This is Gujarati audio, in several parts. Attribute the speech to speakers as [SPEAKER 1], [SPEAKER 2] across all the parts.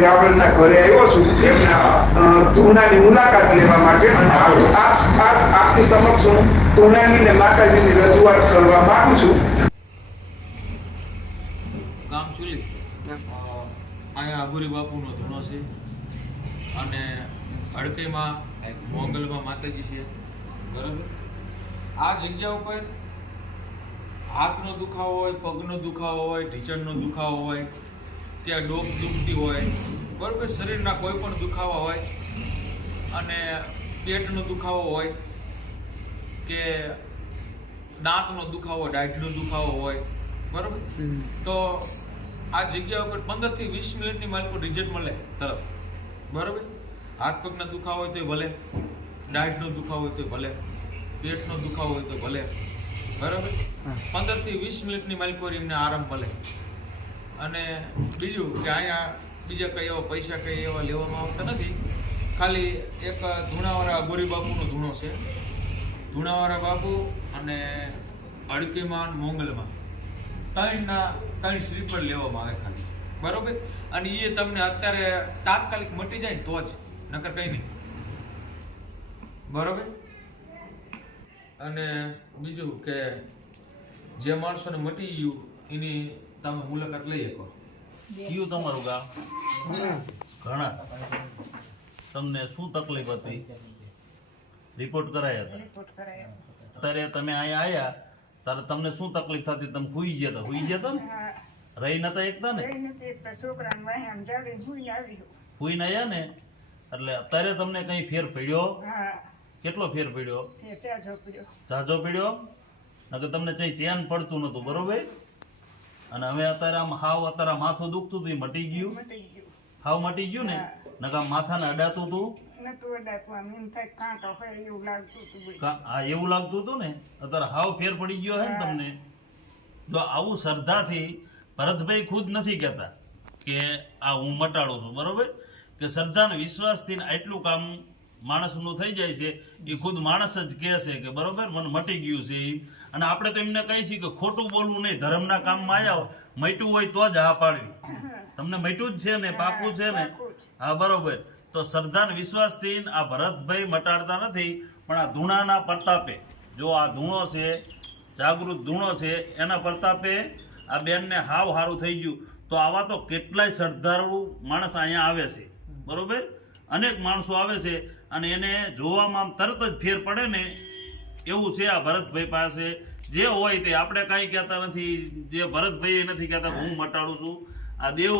[SPEAKER 1] રાવળના ઘરે આવ્યો છું તેમના અ, મુલાકાત લેવા માટે આપ આપ- આપ- આપની સમક્ષ હું ધૂણાની ને માતાજીની રજૂઆત કરવા માંગુ છું.
[SPEAKER 2] ગામ ચુલી. અહીંયા અઘોરી બાપુનો ધૂણો છે અને અડકેમાં મોંગલમાં માતાજી છે. બરાબર? આ જગ્યા ઉપર હાથનો દુખાવો હોય પગનો દુખાવો હોય ઢીચણનો દુખાવો હોય ત્યાં ડોક દુખતી હોય બરાબર શરીરના કોઈ પણ દુખાવા હોય અને પેટનો દુખાવો હોય કે દાંતનો દુખાવો દાઢનો દુખાવો હોય બરાબર? તો આ જગ્યા ઉપર પંદરથી વીસ મિનિટની માલિકો રિઝલ્ટ મળે તરત બરાબર? હાથ પગના દુખાવો હોય તો ભલે દાઢનો દુખાવો હોય તો ભલે પેટનો દુખાવો હોય તો ભલે બરાબર? પંદરથી વીસ મિનિટની માલિકો એમને આરામ મળે. અને બીજું કે અહીંયા બીજા કંઈ એવા પૈસા કંઈ એવા લેવામાં આવતા નથી. ખાલી એક ધૂણાવાળા ગોરી બાપુનો ધૂણો છે. ધૂણાવાળા બાપુ અને અડકીમાં મોંગલમાં. ત્રણના ત્રણ શ્રીફળ લેવામાં આવે ખાલી. બરોબર? અને એ તમને અત્યારે તાત્કાલિક મટી જાય તો જ, નકર કંઈ નહીં. બરોબર? અને બીજું કે જે માણસોને મટી ગયું, એની તમે મુલાકાત લઈ શકો.
[SPEAKER 3] કયું તમારું ગામ? ઘણા. તમને શું તકલીફ હતી? રિપોર્ટ કરાયા હતા. અત્યારે તમે અહીંયા આયા ત્યારે તમને શું તકલીફ થતી? તમે હુઈ ગયા હતા. હુઈ ગયા હતા ને? રહી નતા એકતા ને?
[SPEAKER 4] છોકરાને વાહ્યામ જાડી હું આવી
[SPEAKER 3] હુઈ ને આયા ને? એટલે અત્યારે તમને કઈ ફેર પડ્યો? કેટલો ફેર પડ્યો?
[SPEAKER 4] ઝાઝો
[SPEAKER 3] જાજો પડ્યો? નકર તમને ચઈ ચેન પડતું નતું બરોબર? અને હવે અત્યારે આમ હાવ અત્યારે માથું દુખતું હતું એ મટી ગયું. હાવ મટી ગયું ને? નકા માથાને અડાતું હતું?
[SPEAKER 4] હોય એવું લાગતું હતું
[SPEAKER 3] ને? અત્યારે હાવ ફેર પડી ગયો હે ને તમને? જો આવું શ્રદ્ધાથી ભરતભાઈ ખુદ નથી કહેતા કે આ હું મટાડું છું બરોબર? કે શ્રદ્ધા વિશ્વાસથી આટલું કામ માણસનું થઈ જાય છે એ ખુદ માણસ જ કહે છે કે બરોબર મને મટી ગયું છે એમ. અને આપણે તો એમને કહીએ છીએ કે ખોટું બોલવું નહીં ધર્મના કામમાં આવ્યા મટ્યું હોય તો જ હા પાડવી. તમને મટ્યું જ છે ને પાકું છે ને? હા બરોબર. તો શ્રદ્ધાન વિશ્વાસથી આ ભરતભાઈ મટાડતા નથી પણ આ ધૂણાના પ્રતાપે. જો આ ધૂણો છે જાગૃત ધૂણો છે એના પ્રતાપે આ બેનને હાવ હારું થઈ ગયું. તો આવા તો કેટલાય શ્રદ્ધાળુ માણસ અહીંયા આવે છે. બરોબર? અનેક માણસો આવે છે. અને એને જોવામાં આમ તરત જ ફેર પડે ને એવું છે આ ભરતભાઈ પાસે. જે હોય તે આપણે કાંઈ કહેતા નથી. જે ભરતભાઈ એ નથી કહેતા હું મટાડું છું. આ દેવ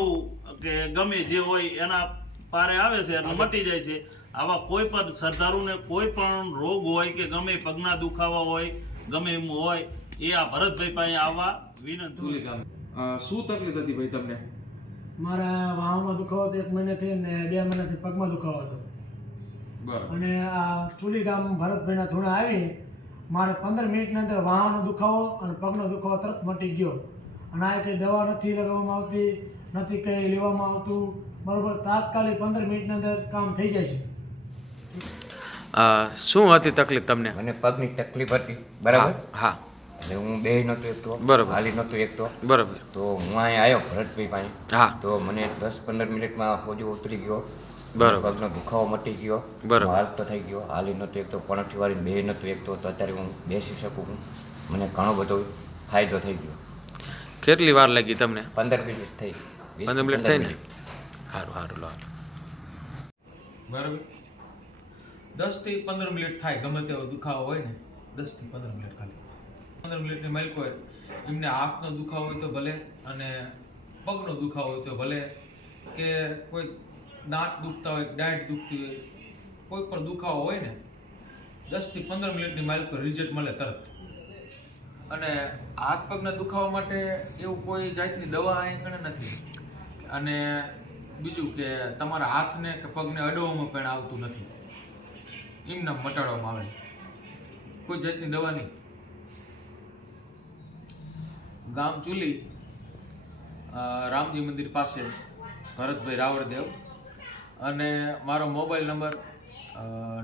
[SPEAKER 3] કે ગમે જે હોય એના પારે આવે છે અને મટી જાય છે. આવા કોઈ પણ શ્રદ્ધાળુને કોઈ પણ રોગ હોય કે ગમે પગના દુખાવા હોય ગમે એમ હોય એ આ ભરતભાઈ પાસે આવવા વિનંતી
[SPEAKER 2] શું તકલીફ હતી ભાઈ તમને?
[SPEAKER 5] મારા વાહમાં દુખાવો હતો એક મહિનાથી ને બે મહિનાથી પગમાં દુખાવો હતો. અને આ ચુલી ગામ ભરતભાઈના ધૂણા આવી મારે પંદર મિનિટની અંદર વાહનો દુખાવો અને પગનો દુખાવો તરત મટી ગયો. અને આ કંઈ દવા નથી લગાવવામાં આવતી નથી કંઈ લેવામાં આવતું. બરાબર તાત્કાલિક પંદર મિનિટની અંદર કામ થઈ જાય છે.
[SPEAKER 6] શું હતી તકલીફ તમને?
[SPEAKER 7] મને પગની તકલીફ હતી બરાબર?
[SPEAKER 6] હા.
[SPEAKER 7] એટલે હું બે નહોતો એકતો
[SPEAKER 6] બરાબર.
[SPEAKER 7] હાલી નહોતો એકતો.
[SPEAKER 6] બરાબર.
[SPEAKER 7] તો હું અહીંયા આવ્યો ભરતભાઈ પાસે.
[SPEAKER 6] હા.
[SPEAKER 7] તો મને દસ પંદર મિનિટમાં ફોજો ઉતરી ગયો.
[SPEAKER 6] બરાબર.
[SPEAKER 7] પગનો દુખાવો મટી ગયો.
[SPEAKER 6] બરાબર.
[SPEAKER 7] હાલ તો થઈ ગયો. હાલી નહોતું એક તો પણઠી વાળી બે નહોતું એક તો અત્યારે હું બેસી શકું છું મને ઘણો બધો ફાયદો થઈ ગયો.
[SPEAKER 6] કેટલી વાર લાગી તમને?
[SPEAKER 7] પંદર મિનિટ થઈ.
[SPEAKER 6] પંદર મિનિટ થઈ ને સારું સારું લો
[SPEAKER 2] બરાબર. દસથી પંદર મિનિટ થાય ગમે તેવો દુખાવો હોય ને દસથી પંદર મિનિટ ખાલી. પંદર મિનિટની માલિક હોય એમને હાથનો દુખાવો હોય તો ભલે અને પગનો દુખાવો હોય તો ભલે કે કોઈ દાંત દુખતા હોય, ડાયટ દુખતી હોય, કોઈ પણ દુખાવો હોય ને, દસથી પંદર મિનિટની માઇલ પર રિઝલ્ટ મળે તરત. અને હાથ પગના દુખાવા માટે એવું કોઈ જાતની દવા અહીં કણે નથી. અને બીજું કે તમારા હાથને કે પગને અડવામાં પણ આવતું નથી. એમના મટાડવામાં આવે. કોઈ જાતની દવા નહીં. ગામ ચૂલી રામજી મંદિર પાસે ભરતભાઈ રાવળદેવ અને મારો મોબાઈલ નંબર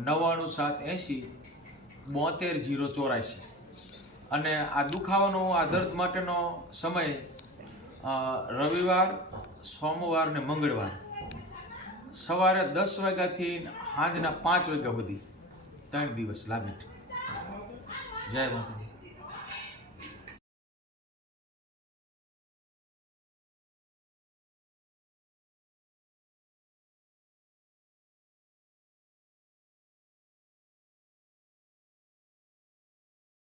[SPEAKER 2] નવ્વાણું સાત એંશી બોતેર જીરો ચોરાશી. અને આ દુખાવાનો આ દર્દ માટેનો સમય રવિવાર, સોમવાર ને મંગળવાર. સવારે દસ વાગ્યાથી સાંજના પાંચ વાગ્યા સુધી ત્રણ દિવસ લાગે. જય માતા